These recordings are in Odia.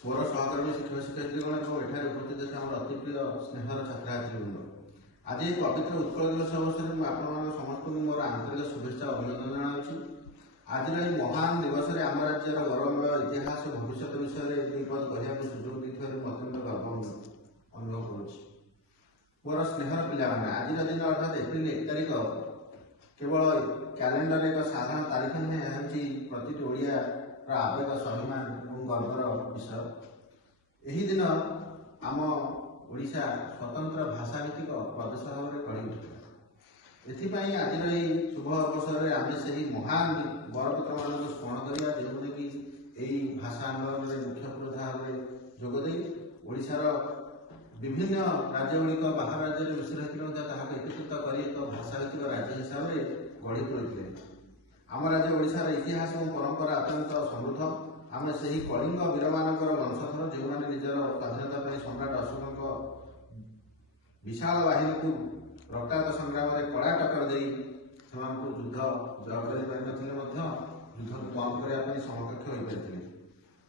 ମୋର ସହକର୍ମୀ ଶିକ୍ଷକ ଶିକ୍ଷୟିତ୍ରୀଗଣ ଏବଂ ଏଠାରେ ଉପସ୍ଥିତ ଥିବା ଆମର ଅତି ପ୍ରିୟ ସ୍ନେହର ଛାତ୍ରଛାତ୍ରୀବୃନ୍ଦ, ଆଜି ଏହି ପବିତ୍ର ଉତ୍କଳ ଦିବସ ଅବସରରେ ମୁଁ ଆପଣମାନଙ୍କ ସମସ୍ତଙ୍କୁ ମୋର ଆନ୍ତରିକ ଶୁଭେଚ୍ଛା ଓ ଅଭିନନ୍ଦନ ଜଣାଉଛି। ଆଜିର ଏହି ମହାନ ଦିବସରେ ଆମ ରାଜ୍ୟର ଗୌରବମୟ ଇତିହାସ ଓ ଭବିଷ୍ୟତ ବିଷୟରେ ଦୁଇ ପଦ କହିବାକୁ ସୁଯୋଗ ଦେଇଥିବାରୁ ମୁଁ ଅତ୍ୟନ୍ତ ଗର୍ବ ଅନୁଭବ କରୁଛି। ମୋର ସ୍ନେହର ପିଲାମାନେ, ଆଜିର ଦିନ ଅର୍ଥାତ୍ ଏପ୍ରିଲ 1 ତାରିଖ କେବଳ କ୍ୟାଲେଣ୍ଡରରେ ଏକ ସାଧାରଣ ତାରିଖ ନୁହେଁ, ଏହା ହେଉଛି ପ୍ରତିଟି ଓଡ଼ିଆର ଆବେଗ, ସ୍ୱାଭିମାନ ଏବଂ ଗର୍ବର ବିଷୟ। ଏହି ଦିନ ଆମ ଓଡ଼ିଶା ସ୍ୱତନ୍ତ୍ର ଭାଷାଭିତ୍ତିକ ପ୍ରଦେଶ ଭାବରେ ଗଢ଼ି ଉଠିଥିଲା। ଏଥିପାଇଁ ଆଜିର ଏହି ଶୁଭ ଅବସରରେ ଆମେ ସେହି ମହାନ ବରପୁତ୍ରମାନଙ୍କୁ ସ୍ମରଣ କରିବା, ଯେଉଁମାନେ କି ଏହି ଭାଷା ଆନ୍ଦୋଳନରେ ମୁଖ୍ୟ ପୁରୋଧା ଭାବରେ ଯୋଗ ଦେଇ ଓଡ଼ିଶାର ବିଭିନ୍ନ ରାଜ୍ୟଗୁଡ଼ିକ ବାହାର ରାଜ୍ୟରେ ମିଶ୍ର ହୋଇଥିଲେ ମଧ୍ୟ ତାହାକୁ ଏକୀକୃତ କରି ଏକ ଭାଷାଭିତ୍ତିକ ରାଜ୍ୟ ହିସାବରେ ଗଢ଼ି ତୋଳିଥିଲେ। ଆମ ରାଜ୍ୟ ଓଡ଼ିଶାର ଇତିହାସ ଏବଂ ପରମ୍ପରା ଅତ୍ୟନ୍ତ ସମୃଦ୍ଧ। ଆମେ ସେହି କଳିଙ୍ଗ ବୀରମାନଙ୍କର ବଂଶଧର, ଯେଉଁମାନେ ନିଜର ସ୍ୱାଧୀନତା ପାଇଁ ସମ୍ରାଟ ଅଶୋକଙ୍କ ବିଶାଳ ବାହିନୀକୁ ରକ୍ତାକ୍ତ ସଂଗ୍ରାମରେ କଡ଼ା ଟକ୍କର ଦେଇ ସେମାନଙ୍କୁ ଯୁଦ୍ଧ ଜୟ କରିପାରିନଥିଲେ ମଧ୍ୟ ଯୁଦ୍ଧକୁ ବନ୍ଦ କରିବା ପାଇଁ ସମକକ୍ଷ ହୋଇପାରିଥିଲେ।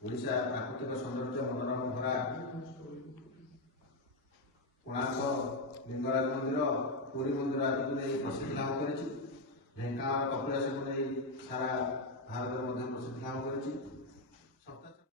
ଓଡ଼ିଶା ପ୍ରାକୃତିକ ସୌନ୍ଦର୍ଯ୍ୟ, ମନୋରମ ଭରା କୋଣାର୍କ, ଲିଙ୍ଗରାଜ ମନ୍ଦିର, ପୁରୀ ମନ୍ଦିର ଆଦିକୁ ନେଇ ପ୍ରସିଦ୍ଧି ଲାଭ କରିଛି। ଢେଙ୍କାନାଳ କପିଳାସକୁ ନେଇ ସାରା ଭାରତରେ ମଧ୍ୟ ପ୍ରସିଦ୍ଧି ଲାଭ କରିଛି।